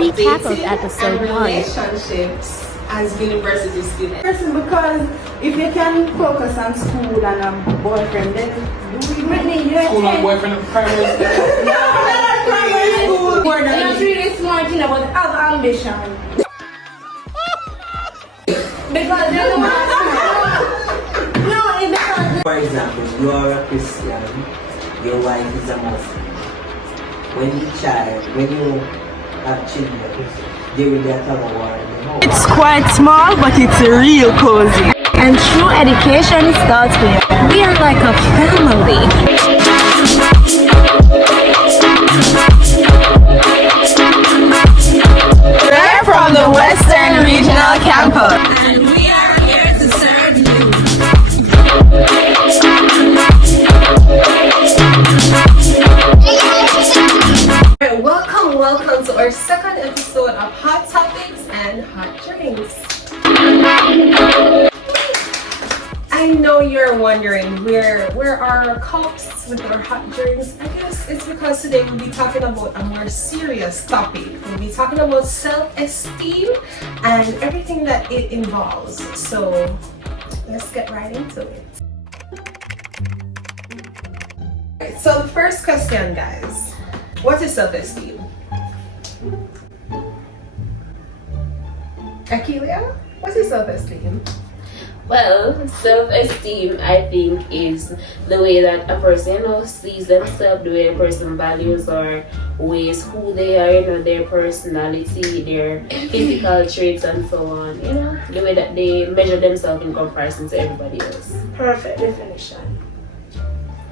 recap of episode 1. Relationships as university students. Because if you can focus on school and a boyfriend, then you really School and boyfriend, primary school. not primary school. You're not really smart enough, but have ambition. Because you know no, it's because For example, you are a Christian, your wife is a Muslim. When you have children, they will get a war in the home. It's quite small, but it's real cozy. And true education starts with we are like a family. We're from the Western Regional Campus. and we are here to serve you. Alright, welcome to our second episode of Hot Topics and Hot Drinks. I know you're wondering where are our cups with our hot drinks. I guess it's because today we'll be talking about a more serious topic. We'll be talking about self-esteem and everything that it involves. So let's get right into it. Alright, so the first question, guys. What is self-esteem? Akeelia, what is self-esteem? Well, self-esteem, I think, is the way that a person, sees themselves, the way a person values or weighs who they are, their personality, their physical traits, and so on. The way that they measure themselves in comparison to everybody else. Perfect definition.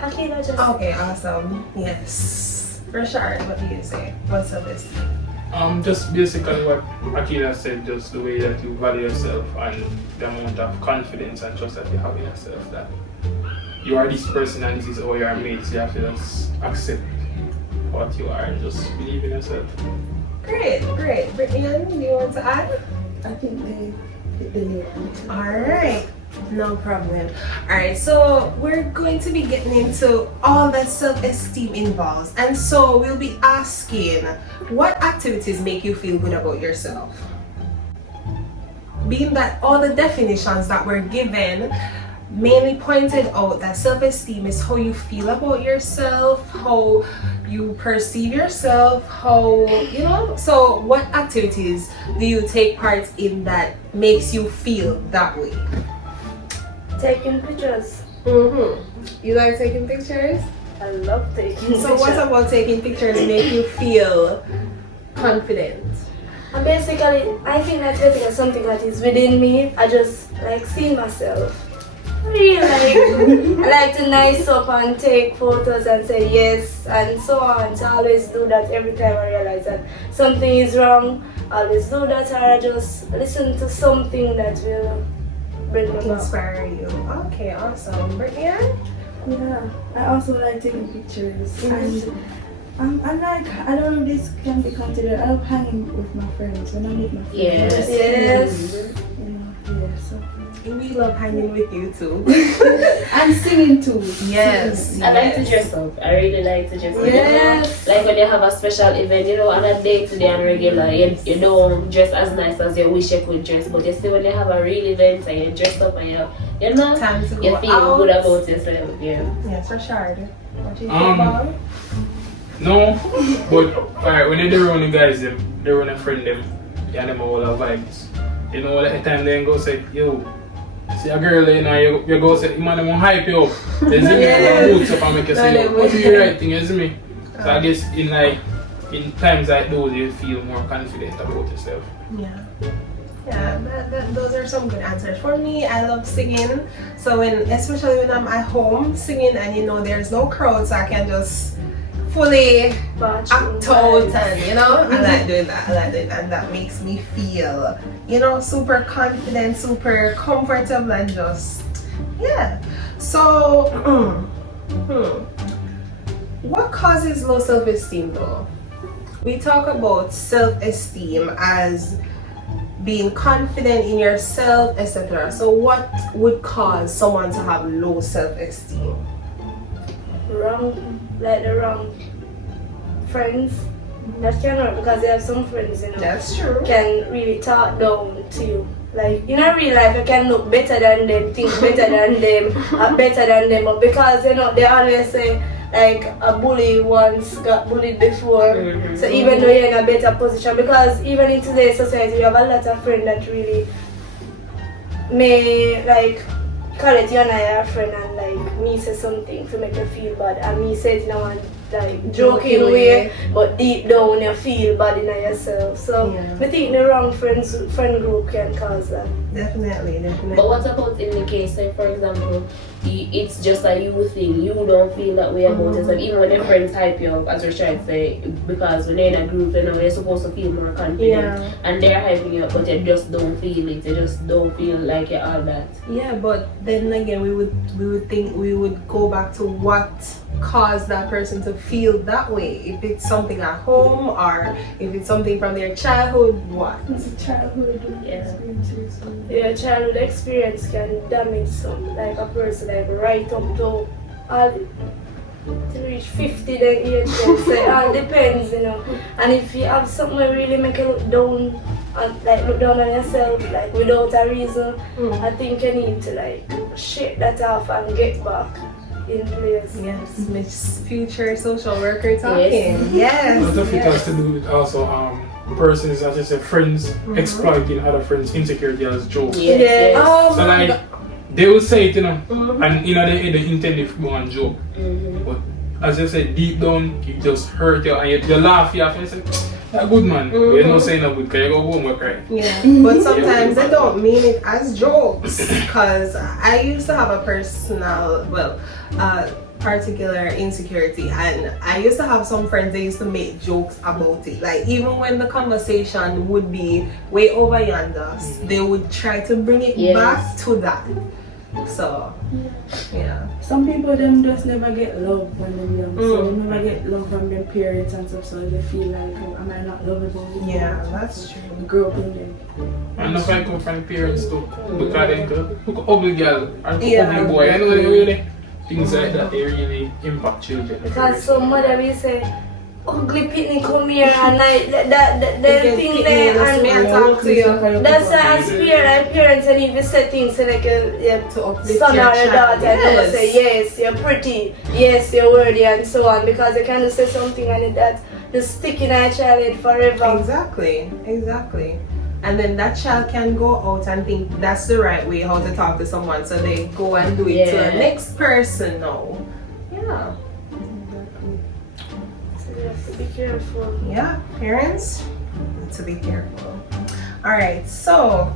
Okay, just Okay, awesome. Yes. Rashard, what do you say? What's self-esteem? Just basically what Akila said, just the way that you value yourself and the amount of confidence and trust that you have in yourself, that you are this person and this is how you are made, so you have to just accept what you are and just believe in yourself. Great. Brittany, do you want to add? I think they hit the nail on it. Alright, no problem. Alright, so we're going to be getting into all that self-esteem involves. And so we'll be asking, what activities make you feel good about yourself? Being that all the definitions that were given mainly pointed out that self-esteem is how you feel about yourself, how you perceive yourself, so what activities do you take part in that makes you feel that way? taking pictures. You like taking pictures? I love taking pictures. So what about taking pictures make you feel confident? And basically, I think that taking is something that is within me. I just like seeing myself. Really I like to nice up and take photos and say yes and so on. So I always do that every time I realize that something is wrong. I always do that, or I just listen to something that will bring me back. Inspire you. Okay, awesome. Brittany? Yeah, I also like taking pictures. And I don't know if this can be considered, I love hanging with my friends when I'm with my friends. Yes. So. We love hanging with you too. And singing too. Yes. I like to dress up. I really like to dress up. Yes. Like when you have a special event, on a day-to-day and regular, you don't dress as nice as you wish you could dress. But you see when you have a real event and you dress up and Time to you go feel out. good about yourself. Yeah. Yes, for sure. What do you think about? No, but alright, when they're around the guys, they're around a friend, them all have vibes. All the time they go say, yo, see a girl, you go say, man, I'm gonna hype you up. They see me, boots up and make you say, yo, what do you right thing, you see me? So I guess in times like those, you feel more confident about yourself. Yeah, those are some good answers. For me, I love singing. So especially when I'm at home singing and there's no crowd, so I can just fully act out and I like doing that. And that makes me feel super confident, super comfortable, and just so what causes low self-esteem though? We talk about self-esteem as being confident in yourself, etc. So what would cause someone to have low self-esteem? The wrong friends, that can work because you have some friends, you know, That's true. can really talk down to you. Like in a real life, you can look better than them, think better than them, act better than them, but because you know they always say like a bully once got bullied before. So even though you're in a better position, because even in today's society, you have a lot of friends that really may like call it you and I are a friend and like me say something to make you feel bad and me say it in a one like joking way, but deep down you feel bad in yourself. So I think the wrong friend group can cause that. Definitely. But what about in the case, like for example, it's just a you thing, you don't feel that way about yourself, even when your friends hype you up, as you're trying to say, because when they're in a group, you know, they're supposed to feel more confident, and they're hyping you up, but you just don't feel it, you just don't feel like you're all that. Yeah, but then again, we would go back to what caused that person to feel that way. If it's something at home or if it's something from their childhood, what? It's a childhood experiences. Yeah, childhood experience can damage some, like a person like right up to all to reach 50 then age, say all depends, you know. And if you have something that really make you look down and like look down on yourself like without a reason, I think you need to like shake that off and get back in place. Yes, Miss Future Social Worker talking. Yes. A lot of it has to do with also persons, as I said, friends exploiting other friends' insecurity as jokes. Yes. Oh So my like God. they will say it, you know, and you know they intend it to go and joke. But as I said, deep down it just hurt you and you laugh you and you say, "You're a good man." But you're not saying no good because you go home and cry. Yeah, but sometimes they don't mean it as jokes. Because I used to have a particular insecurity, and I used to have some friends that used to make jokes about it. Like even when the conversation would be way over yonder, they would try to bring it back to that. So yeah. Some people them just never get love when they're young. So they never get love from their parents and stuff, so they feel like, oh, am I not lovable? Yeah, that's true. Grow up in them. And if I come from parents too, because they look ugly girl and ugly boy, I know they really things like that, they really impact children. Because some mother will say, ugly pitney come here and like they think they and talk to you. that's why I fear like parents and if you say things like To uplift son or your your child. daughter and they will say yes you're pretty, yes you're worthy and so on, because they can just say something and that just stick in our child head forever. Exactly. And then that child can go out and think that's the right way how to talk to someone, so they go and do it to the next person now. Yeah. So you have to be careful. Yeah, parents need to be careful. Alright, so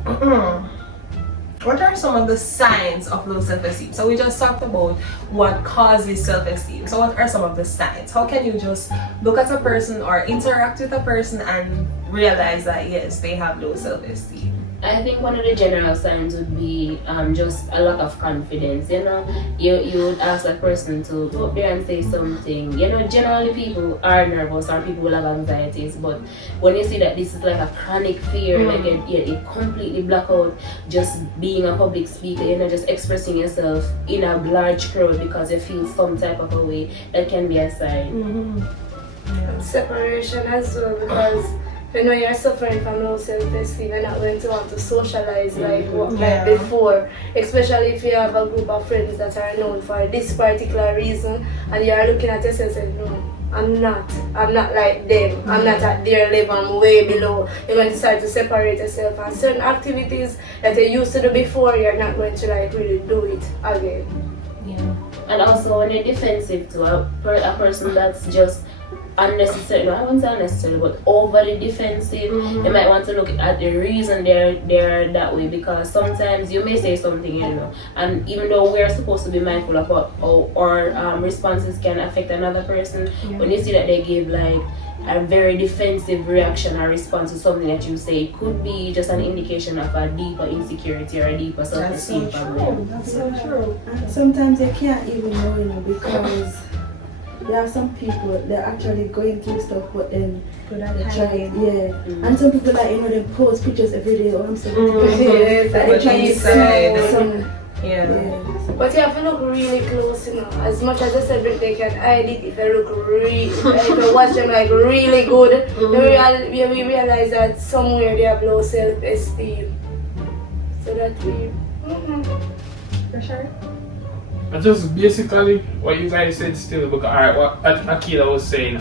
what are some of the signs of low self-esteem? So we just talked about what causes self-esteem. So what are some of the signs? How can you just look at a person or interact with a person and realize that yes, they have low self-esteem? I think one of the general signs would be just a lack of confidence. You know, you would ask that person to go up there and say something. You know, generally people are nervous or people will have anxieties, but when you see that this is like a chronic fear, like you completely block out just being a public speaker, you know, just expressing yourself in a large crowd because you feel some type of a way, that can be a sign. And separation as well, because you know you're suffering from low self-esteem, you're not going to want to socialize like before, especially if you have a group of friends that are known for this particular reason and you're looking at yourself and saying, no, I'm not like them, I'm not at their level, I'm way below. You're going to start to separate yourself, and certain activities that you used to do before, you're not going to like really do it again. Yeah. And also when you're defensive to a person that's just unnecessary, no, I won't say unnecessary, but overly defensive, you might want to look at the reason they're that way, because sometimes you may say something, you know, and even though we're supposed to be mindful of what our responses can affect another person, when you see that they give like a very defensive reaction or response to something that you say, it could be just an indication of a deeper insecurity or a deeper self-esteem problem. That's so true. And sometimes you can't even know, you know, because there are some people they're actually going through stuff, but then they try, and some people like, you know, they post pictures every day, or I'm so they try to Yeah. Yes. But you have to look really close, you know. As much as I said they can hide it, if you look really, if you watch them like really good, we realize that somewhere they have low self-esteem. So that we. For sure. And just basically what you guys said still, because alright, what Akila was saying,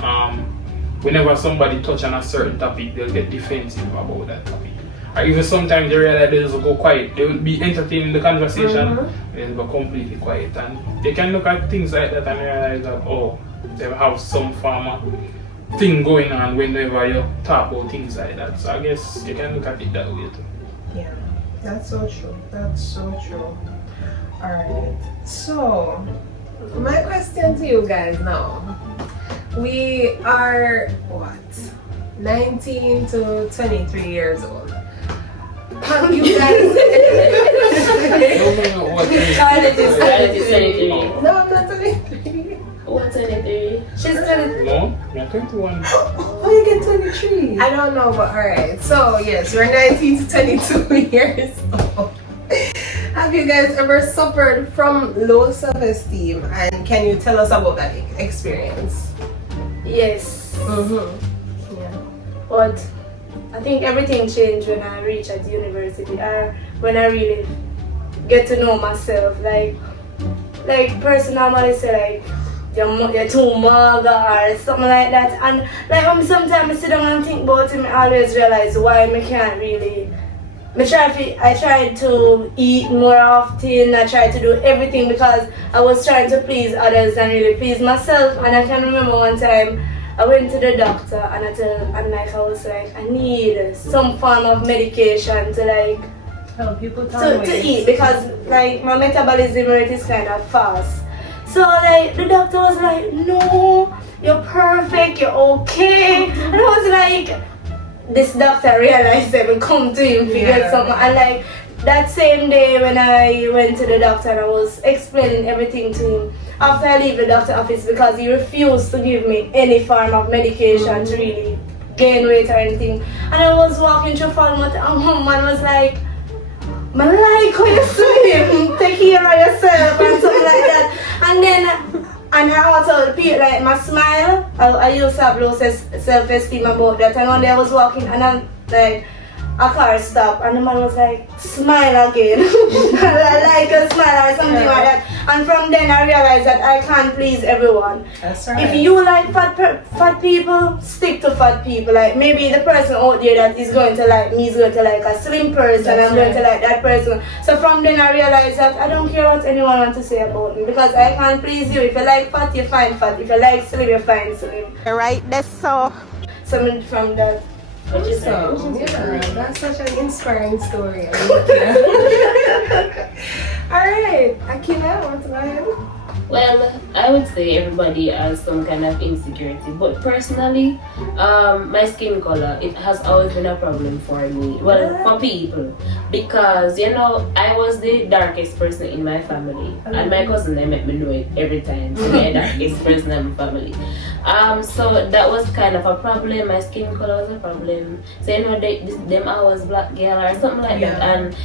whenever somebody touch on a certain topic, they'll get defensive about that topic. Or even sometimes they realize they just go quiet. They will be entertaining the conversation, they'll go completely quiet. And they can look at things like that and realize that, oh, they have some form of thing going on whenever you talk about things like that. So I guess you can look at it that way too. Yeah, that's so true. That's so true. Alright, so my question to you guys now. We are what? 19 to 23 years old. Have you guys No, I'm not 23. What 23? She's 20. No, you're 21. How you get 23? I don't know, but alright. So yes, we're 19 to 22 years old. Have you guys ever suffered from low self-esteem, and can you tell us about that experience? Yes. Yeah. But I think everything changed when I reached at university, or when I really get to know myself. Like person normally say like you're too mugger or something like that. And like when sometimes I sit down and think about it, I always realize why I can't really. I tried to eat more often. I tried to do everything because I was trying to please others and really please myself. And I can remember one time I went to the doctor and I was like, I need some form of medication to like Help people to eat, because like my metabolism rate is kind of fast. So like the doctor was like, no, you're perfect, you're okay. And I was like, this doctor realized that we come to him to get something. And like that same day when I went to the doctor and I was explaining everything to him, after I leave the doctor office, because he refused to give me any form of medication to really gain weight or anything. And I was walking through Falmouth and one man was like, I like how you swim, take care of yourself and something like that. And I also repeat, like my smile, I used to have low self-esteem about that. And one day I was walking and I'm like, a car stopped and the man was like, smile again. Like a smile or something like that. And from then I realized that I can't please everyone. That's right. If you like fat people, stick to fat people. Like maybe the person out there that is going to like me is going to like a slim person. I'm going to like that person. So from then I realized that I don't care what anyone wants to say about me, because I can't please you. If you like fat, you find fat. If you like slim, you find slim. Right, that's so. So from that. So, yeah, that's such an inspiring story. Alright, Akila, what's going on? Well, I would say everybody has some kind of insecurity, but personally, my skin color, it has always been a problem for me, well, for people, because, you know, I was the darkest person in my family, and my cousin, they make me know it every time, so they're the darkest person in my family. So that was kind of a problem. My skin color was a problem. So, you know, them I was black girl or something like that, and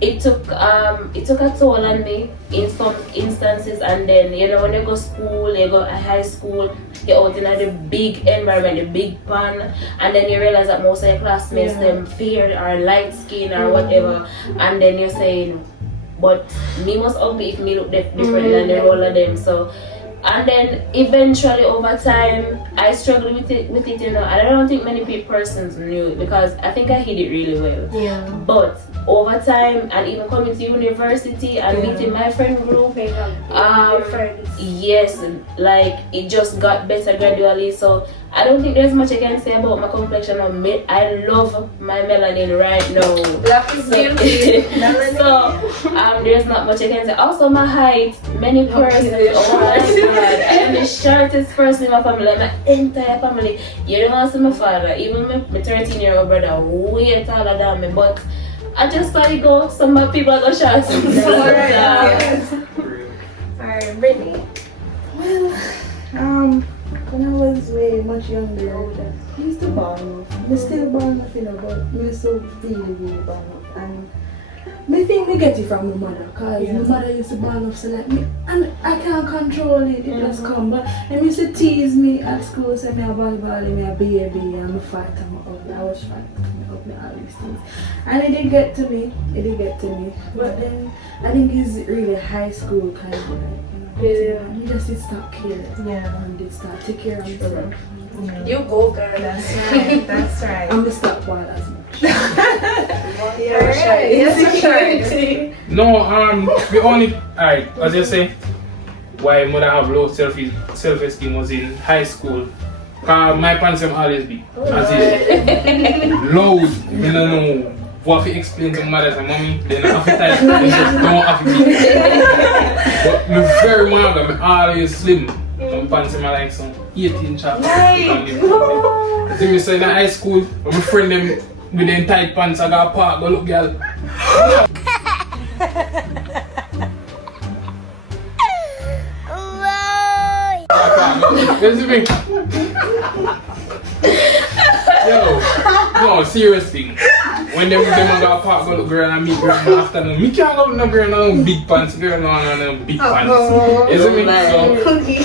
it took a toll on me in some instances. And then, you know, when you go school, you go high school, you're out in the big environment, the big pan, and then you realize that most of your classmates them fair or light skin or whatever, and then you're saying, but me must ugly if me look different than the all of them. So, and then eventually over time I struggled with it, you know. I don't think many persons knew it because I think I hid it really well. Yeah. But over time, and even coming to university and meeting my friend group, yes, like it just got better gradually. So I don't think there's much I can say about my complexion. I love my melanin right now. Black is beauty. So there's not much I can say. Also my height, many persons. Oh my God, I am the shortest person in my family, like my entire family. You don't want to see my father, even my 13-year-old brother, way taller than me. But I just saw it go. Some people are going to shout. Alright, Brittany. Well, when I was way much younger, I used to burn off. I still burn off, you know, but I used to really burn off. And Me think me get it from my mother, cause my mother used to ball up so like me, and I can't control it. It just come, but they used to tease me at school, say me a ball, me a baby, and me fat, and me ugly. I was fat, me ugly, all these things, and it did get to me. It did get to me, but then I think it's really high school kind of like, you just did start caring, and did start take care of yourself. You go, girl. That's right. That's right. I'm the stop while as much. Yes, No, we only, alright, as you say, why mother have low self-esteem was in high school. Cause my pants them always big. As in, loud, you don't know what to explain to mother and mommy, then half the time, they just don't have to be. But me very mager, me always slim. My pants them are like some 18 chops. I think me say in high school, when my friend them with them tight pants, I got a park, go look girl. You see me? Yo, no, serious thing. When them go a park, go look girl and meet girl in the afternoon, me can't go look no girl no big pants, girl no big pants. You see me? So,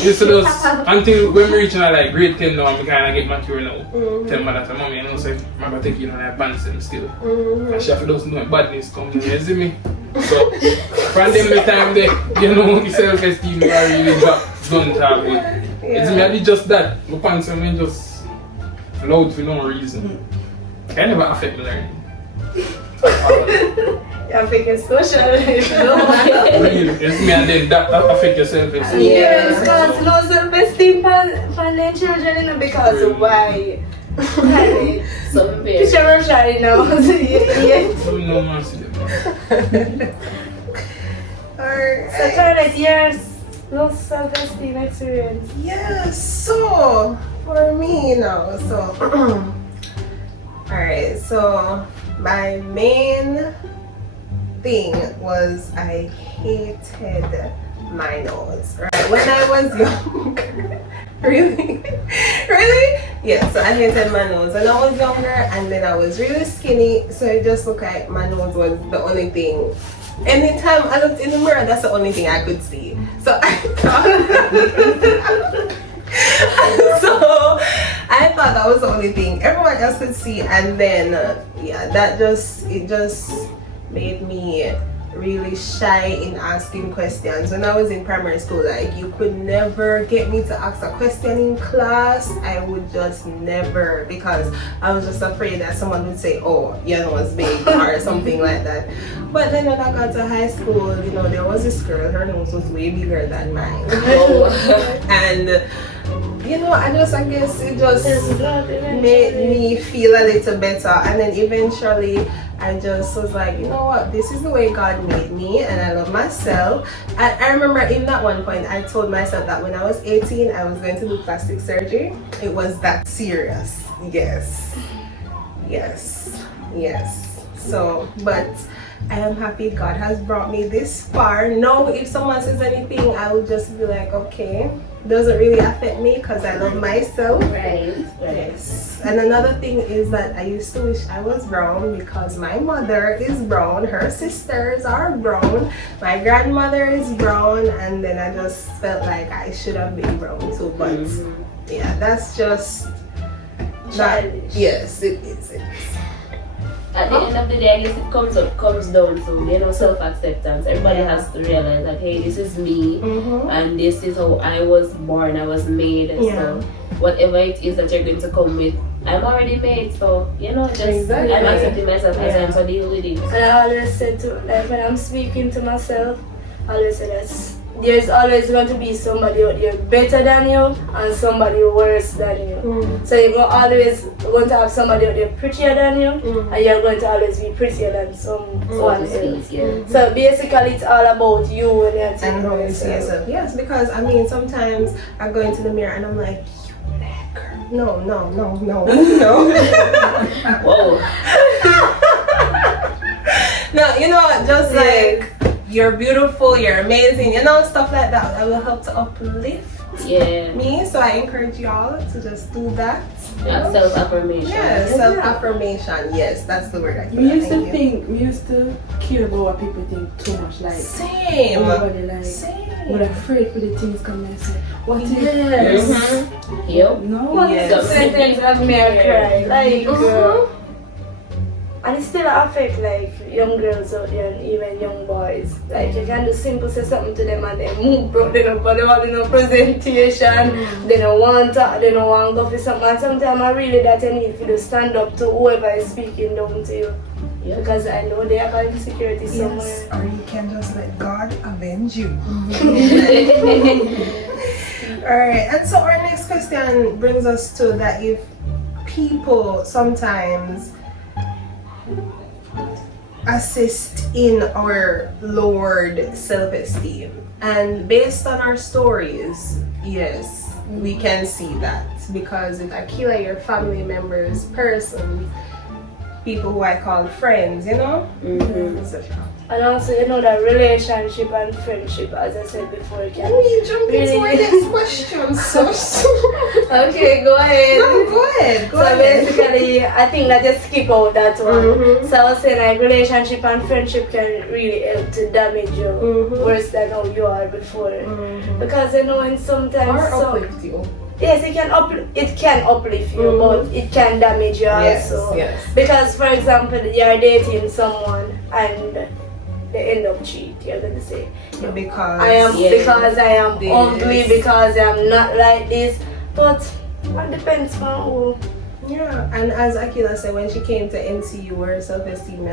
it's just until when we reach like grade 10 now, I kind of get mature now. Tell mother, mommy, I know say, I'm going to take you on that pants and still. And she have to do no badness come to me, you see me? So, from them time there, you know, the self-esteem are really don't talk about. It's me, I did just that. My pants are just loud for no reason. It never affect my learning. I think it's social. Really, it's me and then that affect your self-esteem. Yes, because low self-esteem for the children, you know, because why? Some Picture of Shari now. No man see them. So, Charlotte, yours. Low self-esteem experience. Yes, so for me now, so alright, so my main thing was I hated my nose, right? When I was younger. Really? Really? Yeah, so I hated my nose when I was younger, and then I was really skinny, so it just looked like my nose was the only thing. Anytime I looked in the mirror, that's the only thing I could see. So I thought that was the only thing everyone else could see, and then yeah, it just made me really shy in asking questions. When I was in primary school, like, you could never get me to ask a question in class. I would just never, because I was just afraid that someone would say, oh, your nose big or something like that. But then when I got to high school, you know, there was this girl, her nose was way bigger than mine. And you know, I guess it just made me feel a little better, and then eventually I just was like, you know what, this is the way God made me, and I love myself. And I remember even at one point I told myself that when I was 18 I was going to do plastic surgery. It was that serious. Yes. So, but I am happy God has brought me this far. Now if someone says anything, I will just be like, okay, doesn't really affect me because I love myself. Right. Yes. And another thing is that I used to wish I was brown because my mother is brown, her sisters are brown, my grandmother is brown, and then I just felt like I should have been brown too. But yeah, that's just Childish. Yes, it is. At the end of the day, I guess it comes down to, you know, self-acceptance. Everybody has to realize that, hey, this is me, and this is how I was born, I was made. So whatever it is that you're going to come with, I'm already made. So, you know, just I'm accepting myself as I am, so deal with it. And I always say to, like, when I'm speaking to myself, I always say that there's always going to be somebody out there better than you and somebody worse than you. So you're always going to have somebody out there prettier than you, and you're going to always be prettier than someone else. So basically it's all about you and your And how you see yourself. Yes, because I mean sometimes I go into the mirror and I'm like, you that girl. No. Whoa. No, you know, just like, you're beautiful, you're amazing, you know, stuff like that will help to uplift me. So I encourage y'all to just do that. Self-affirmation. Yeah, self-affirmation. Yes, that's the word I We used to care about what people think too much. Like Same. everybody like Same. we're afraid for the things coming and say, what if Yep. no? Yes. Certain things that make me cry. Like, and it still affect like young girls out there and even young boys. Like you can do simple say something to them and they move bro, they don't want no presentation, they don't want to go for something. And sometimes I really that you need for to stand up to whoever is speaking down to you. Yeah. Because I know they have insecurity somewhere. Yes, or you can just let God avenge you. Alright, and so our next question brings us to that if people sometimes assist in our lowered self-esteem, and based on our stories, yes, we can see that, because with Akila, your family members, person, people who I call friends, you know. And also, you know, that relationship and friendship, as I said before, can We jump into our next question, so okay, go ahead. no, go ahead. So basically, I think that just skip out that one. So I was saying like relationship and friendship can really help to damage you worse than how you are before. Because you know, and sometimes Or uplift you. yes, it can uplift you, but it can damage you also. Yes. Because for example, you're dating someone and they end up cheat. You're gonna say Because I am this. ugly, because I'm not like this. But it depends on who. Yeah, and as Akila said, when she came to NCU, her self-esteem,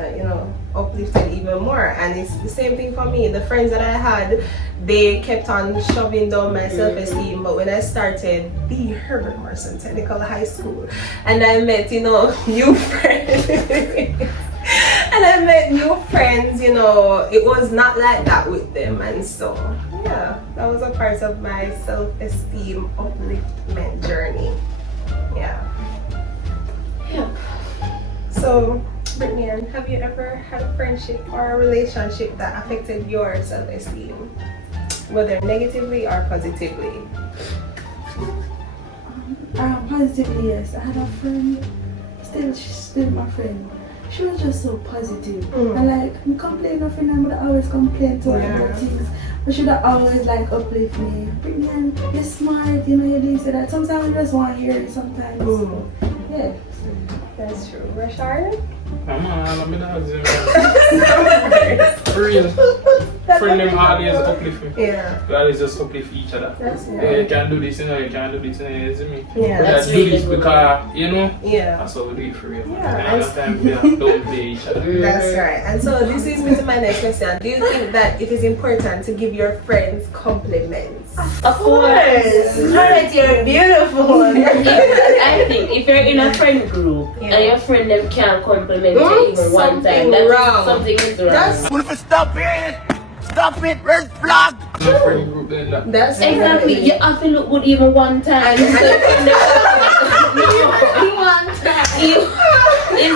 uplifted even more. And it's the same thing for me. The friends that I had, they kept on shoving down my self-esteem. But when I started the Herbert Morrison Technical High School, and I met, new friends, and I met new friends, it was not like that with them. And so, yeah, that was a part of my self-esteem upliftment journey. Yeah. So, Brittany, have you ever had a friendship or a relationship that affected your self-esteem, whether negatively or positively? Positively, yes. I had a friend, she's still my friend. She was just so positive. And like, I'm complaining nothing, I would always complain to her about things. But she'd always like uplift me. Brittany, you're smart, you didn't say that. Sometimes I just want to hear it sometimes. So, yeah. That's true. Rashard? I'm not for real. Friend them always uplift me. Yeah. We always just uplift each other. That's Yeah, you can't do this, you can't do this, you see me? Yeah. That's do this because, Yeah. that's what we do it for real. Yeah. And sometimes we don't play each other. That's right. And so this leads me to my next question. Do you think that it is important to give your friends compliments? Of course. Alright, you're beautiful. I think if you're in a friend group and your friend them can't compliment you even one time, that's something is wrong. That's Stop it, red flag! No friend group then that. That's exactly. right. You have to look good even one time. Is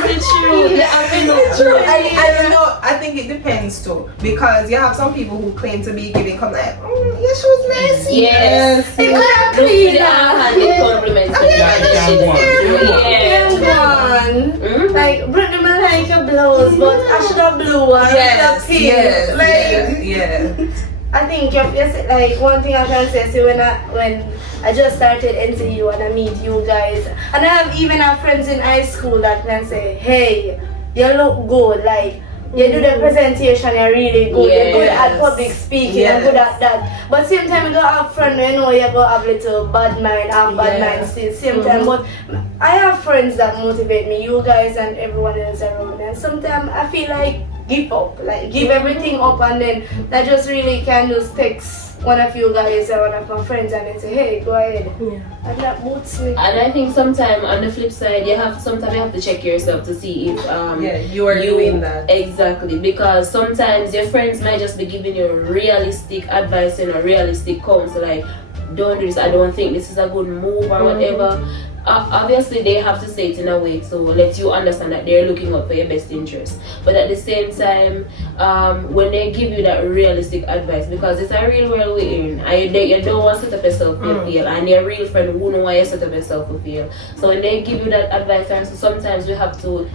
it true? You have to look good. I think it depends too, because you have some people who claim to be giving compliment. Your shoes nice. Yes. Exactly. Compliments. Like, Brittany, I like your blouse, but I should have blue one. I think like one thing I can say, so when I just started NCU and I meet you guys, and I have friends in high school that can say, hey, you look good, like you do the presentation, you're really good, you're good at public speaking, you're good at that. But same time you go have friends, you go have little bad mind still, same time. But I have friends that motivate me, you guys and everyone else around me, and sometimes I feel like give up, like give everything up, and then that just really can just text one of you guys or one of my friends and then say, hey, go ahead. And that boosts me. And I think sometimes on the flip side, you have to check yourself to see if you are doing that. Exactly, because sometimes your friends might just be giving you realistic advice and a realistic counsel, like don't do this, I don't think this is a good move or whatever. obviously they have to say it in a way to let you understand that they're looking out for your best interest. But at the same time, when they give you that realistic advice, because it's a real world we're in, and you don't want to set up yourself to fail, and your real friend won't know why you set up yourself to fail. So when they give you that advice, and so sometimes you have to,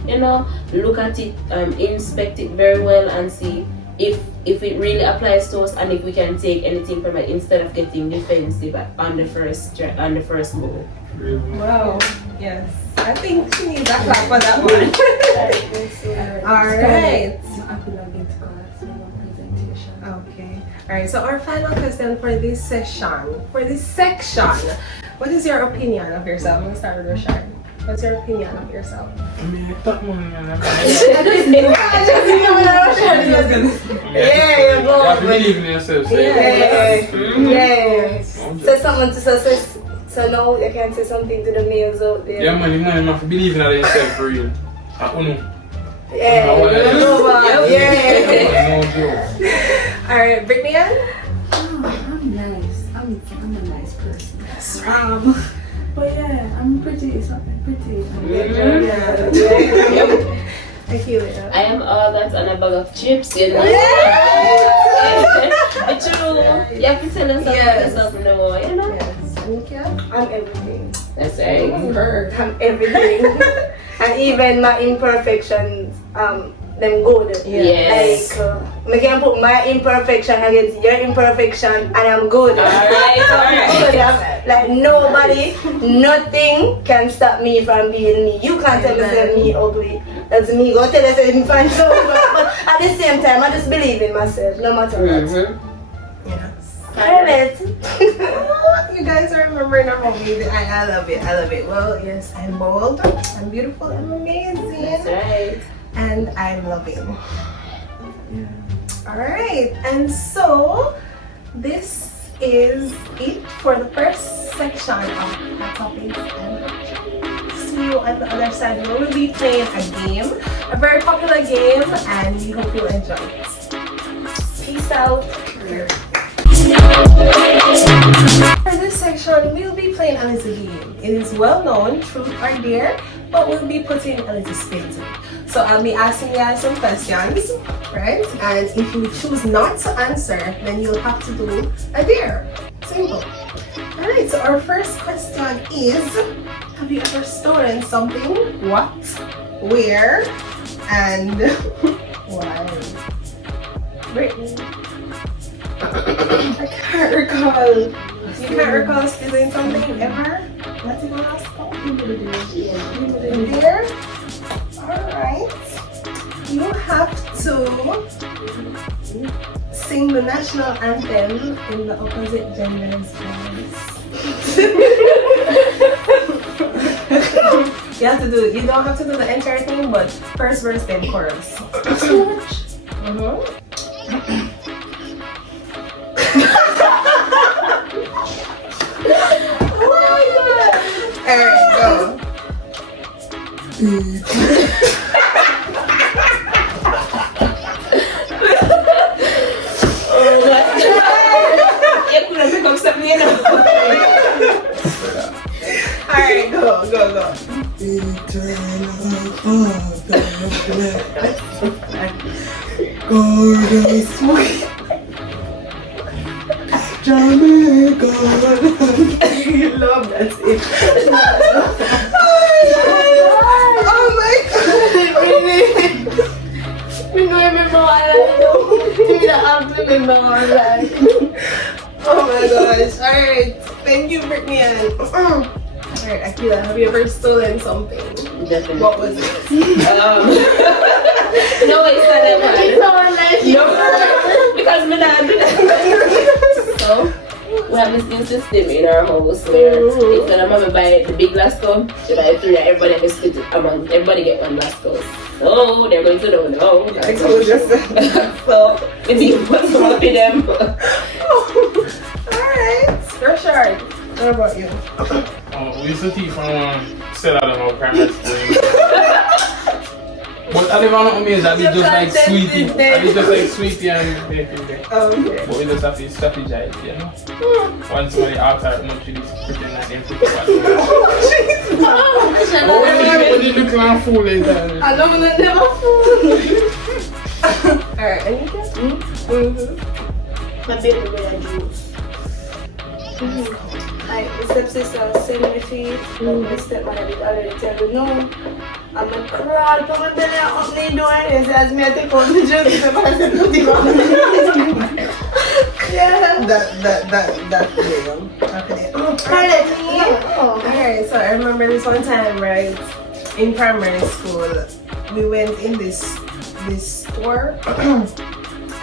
look at it, inspect it very well, and see if it really applies to us, and if we can take anything from it instead of getting defensive on the first go. Wow. Yes. I think she needs a clap for that one. Alright. Okay. Alright, so our final question for this section. What is your opinion of yourself? I'm gonna start with Rashad. What's your opinion of yourself? I mean, I thought man. Yeah, you go. You have to believe in yourself. Yeah. Say something to success. So now you can say something to the males out there. Yeah, man, you have to believe in yourself for real. Yeah. Alright, Brittany Ann? I'm nice. I'm a nice person. But yeah, I'm pretty. Yeah. I feel it. I am all that on a bag of chips, It's true. You have to tell yourself no, Yes. Anika? I'm everything. That's right. I'm everything. And even my imperfections, them good. Yes. Like, I can put my imperfection against your imperfection, and I'm good. Alright. Like nobody, nothing can stop me from being me. You can't tell me that me ugly. That's me. Go tell us that me fine. But at the same time, I just believe in myself, no matter what. Yes. Alright. You guys are remembering about me. I love it. Well, yes, I'm bold, I'm beautiful, I'm amazing. That's right. And I'm loving. Alright, and so this is it for the first section of Hot Topics and see you on the other side. We will be playing a game, a very popular game, and we hope you'll enjoy it. Peace out. For this section, we'll be playing a little game. It is well known, truth or dare, but we'll be putting a little spin to it. So I'll be asking you guys some questions, right? And if you choose not to answer, then you'll have to do a dare. Simple. Alright, so our first question is, have you ever stolen something? What? Where? And why? Brittany? I can't recall. You can't recall stealing something ever? Not even last time? There? Alright. You have to sing the national anthem in the opposite gender's voice. You have to do it. You don't have to do the entire thing, but first verse, then chorus. Alright, go. Alright, go. Jamaica. You love that it. Oh my god. Really? We don't remember what I do. We don't remember what I like. Oh my gosh. Alright. Thank you, Brittany. Alright, Akila, have you ever stolen something? Definitely. What was it? No, it's not that bad. It's all like No, because my dad did that. So, we have this new system in our house where instead of mama buy the big Lasco, she buy 3 and everybody has split it among, everybody get 1 Lasco. So, they're going to know now. I told you so. So, it's impossible for them. Alright. Rashard, what about you? We used to teach from sell out of our primary school. But I never know me is that we just like sweetie. I just like sweetie and baking there. Okay. But we just have to strategize, you know. Once somebody asks her how much it is, pretend like them people are doing. But when you look like a fool like that. I don't want to never fool. Alright, anything? My baby wear juice. Like the stepsister send me feet, but my stepmother did already tell me no. I'm a crawl for my belly and up me doing this as me I take out the juice and I said put it on. Yeah. That's Alright, so I remember this one time, right? In primary school, we went in this store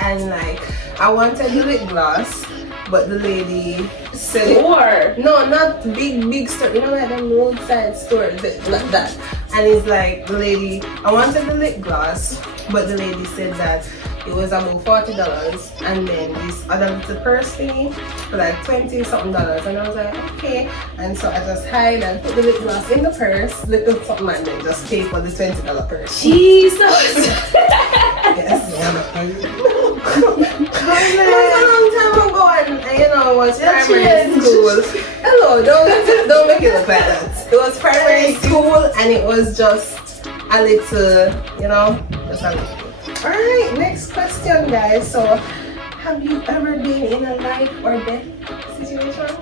and like I wanted the lip gloss, but the lady said Or no, not big store, you know, like them roadside stores like that. And it's like the lady, I wanted the lip gloss, but the lady said that it was about $40, and then this other little purse thingy for like $20 something, and I was like, okay. And so I just hide and put the lip gloss in the purse, little something, and then just pay for the $20 purse. Jesus. Yes. It was a long time ago, and you know, it was primary school. Hello, don't make it look like that. It was primary school, and it was just a little, you know, just a little. Alright, next question, guys. So, have you ever been in a life or death situation?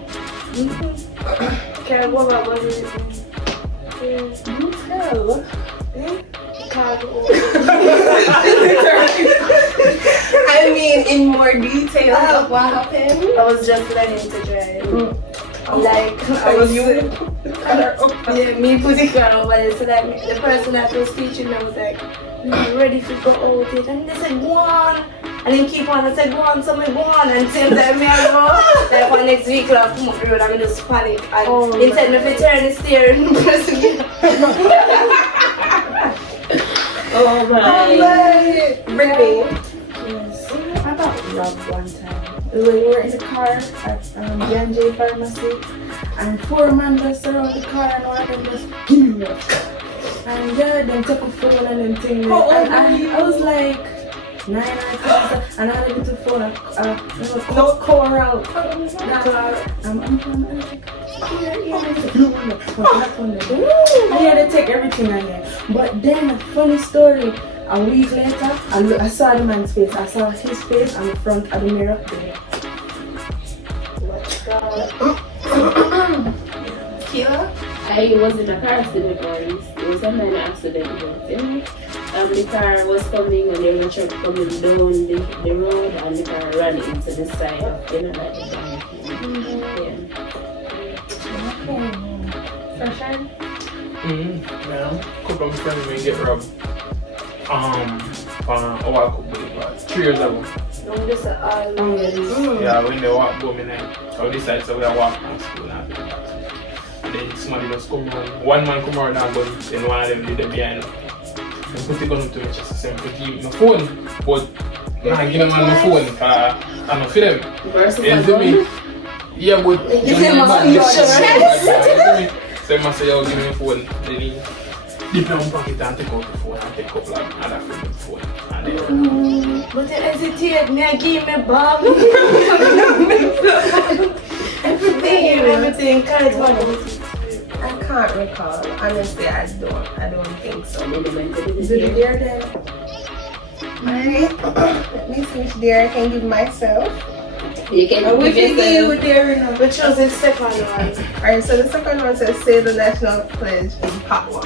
Can I go about what is it? You tell. I mean, in more detail of what happened. I was just learning to drive. Like, I was yeah, me put the car over there. So like the person that was teaching me was like, "You ready to go out it?" And they said, "Go on." And then keep on. I said, "Go on, somebody go on." And same time me I go. Like for next week, I'll come up the road. I'm just panic. And instead of me turn the steering, press again. Oh my. Bring me. Yes. I got robbed one time. We were in the car at J&J Pharmacy, and 4 men just surround the car and one of them just give me rough. And yeah, then took a phone and them things. And I was like 9 or 10, and I had a little phone, coral. I'm from America. I had to take everything on there. But then a funny story. A week later, I saw the man's face. I saw his face on the front of the mirror there. Kira? I was in a car accident once. It was a minor accident. The car was coming and there was a truck coming down the road, and the car ran into the side of, you know, like the bank. For sure. Yeah. Couple of my friends may get robbed. I could 3 years ago. Yeah, when they walk home in I decided so we walk from school and then somebody just come around. One man come around and gun, then one of them did the behind. They put the gun up to me just to say to give me my phone, but I give them my phone because I'm not for them. You me? Yeah, but you so I must say, yo, give me my phone. Then he dip down pocket and take out the phone and take a couple of other friends' phone. But you hesitate, me I give me bag. Everything, I can't recall. Honestly, I don't think so. Is it there then? Alright. Let me see which dare I can give myself. You can We can give you there now. We chose the second one. Alright, so the second one says say the national pledge in power.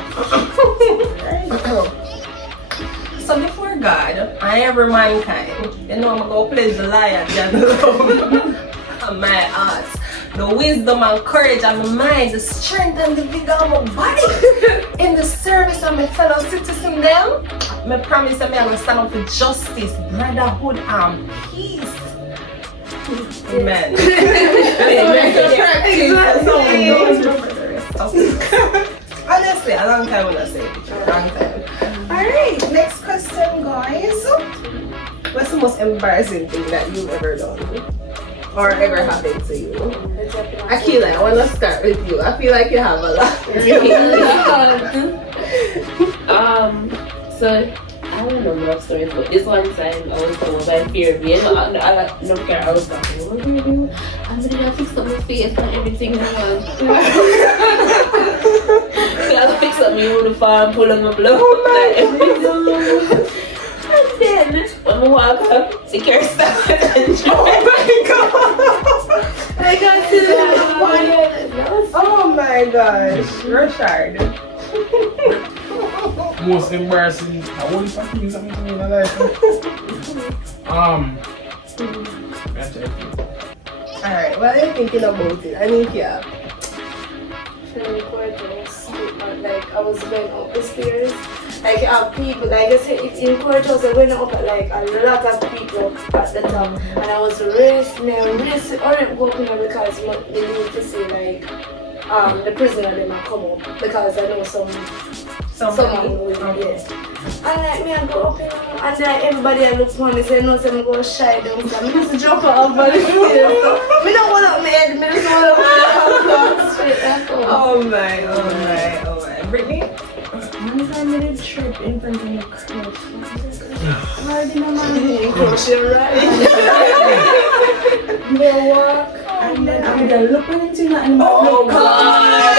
So before God and every mankind, you know I'm going to pledge the lion, the love of my heart, the wisdom and courage of my mind, the strength and the vigor of my body in the service of my fellow citizens them. I promise that I'm going to stand up for justice, brotherhood and peace. Amen. Honestly, a long time when I say it. A long time. Alright, next question, guys. What's the most embarrassing thing that you've ever done? Or ever happened to you? Akila, I want to start with you. I feel like you have a lot. So I don't know love stories, but this one time I was told by fear of me. I don't care. I was talking. What do you do? I'm gonna fix up my face and everything. So I'll fix up my uniform, pull on my blood. And then when we walk up, the car started and Oh my god! I got to that point. Oh my gosh, Richard. Most embarrassing. I won't fucking something to me in my life. Alright, what are you thinking about it? I think yeah. Feeling courthouse, like I was going up the stairs. Like people, like I said, if in courthouse I went up at like a lot of people at the top, and I was racing, or go up there because they need to see like the prisoner them come up because I know someone will yes. And like me I go up and like everybody I look for me say no, so I go shy down, so I just drop off by the stairs. So me don't want up my head, me just want up straight and go. Oh my. Brittany? One time I did trip in front of my crush. Already my man. Crush your right. They walk and then I'm gonna look into it and Oh god!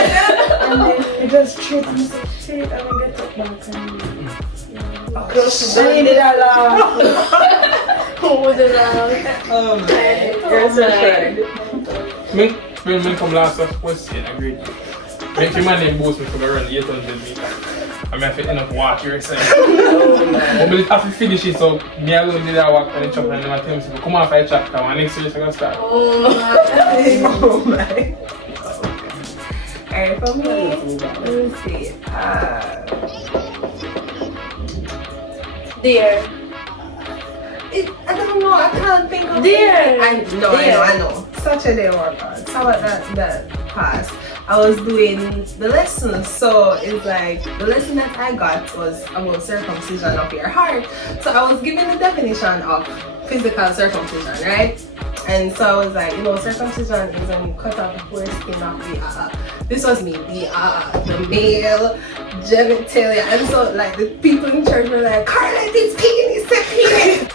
and then I just trip and say shit and I get up back and Crush I did a laugh. Who would have laughed? Oh my. Girls are friend. When come last question, agree. Make your man name boost me from around 800 meters. I mean, I have to walk your side. But I have to finish it, so me alone did I walk on the chop and then I tell me, come on, I chapter, and next series I gonna start. Oh my. Alright, for me, let me see. Dear. I don't know, I can't think of Dear. it. I know. Such a day workout. So what that past, I was doing the lessons. So it's like the lesson that I got was about circumcision of your heart. So I was given the definition of physical circumcision, right? And so I was like, circumcision is when you cut off the foreskin of the this was me, the male genitalia. And so like the people in church were like, Carla, it's penis, it's penis.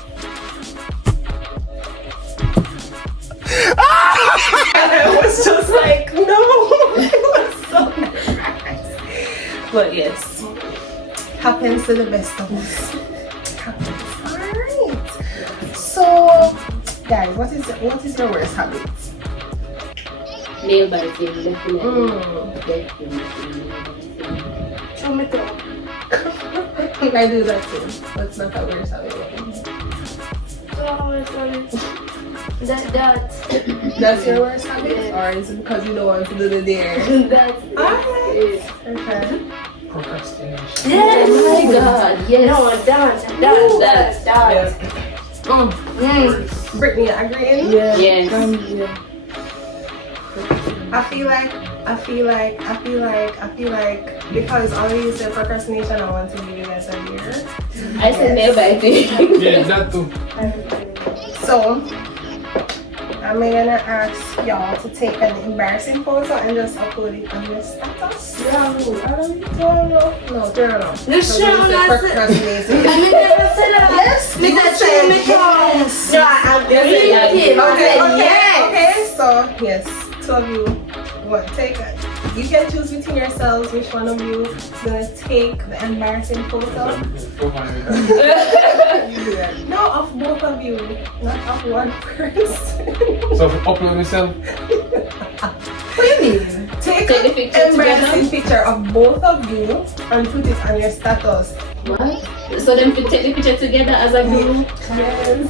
And I was just like, no. It was so nice. But yes, happens to the best of us. Happens. Alright. So guys, what is your worst habit? Nail biting, definitely. Show me through. I do that too. That's not a worst habit. That's your worst habit? Yeah. Or is it because you don't want to do the dare? That's Alright. Okay. Procrastination. yes. Oh my god, yes. No, dance. Brittany, agreeing? yeah. Yes. Yeah. I feel like because all you said procrastination, I want to give you guys a year. I said nail biting. Yeah, that too. So I'm gonna ask y'all to take an embarrassing photo and just upload it on your status. Yeah, I don't No, turn it off. Just So show you said us. procrastinating. I never said that. Yes, Me you said said show me yes. No, I'm really kidding. I said yes. Okay, so yes, two of you take it. You can choose between yourselves which one of you is gonna take the embarrassing photo. Go on with You do that. No, of both of you, not of one person. So upload myself. What do you mean? Take Take the an picture embarrassing picture of both of you and put it on your status. What? So then we take the picture together as a group? Yes.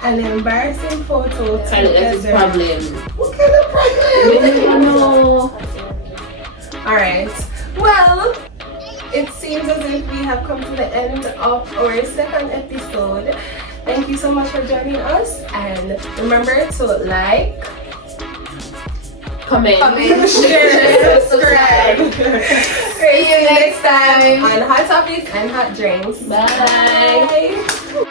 An embarrassing photo That's his together. problem. What kind of problem? No. Alright. Well, it seems as if we have come to the end of our second episode. Thank you so much for joining us, and remember to like, Comment. share, subscribe. See you next time. On Hot Topics and Hot Drinks. Bye. Bye.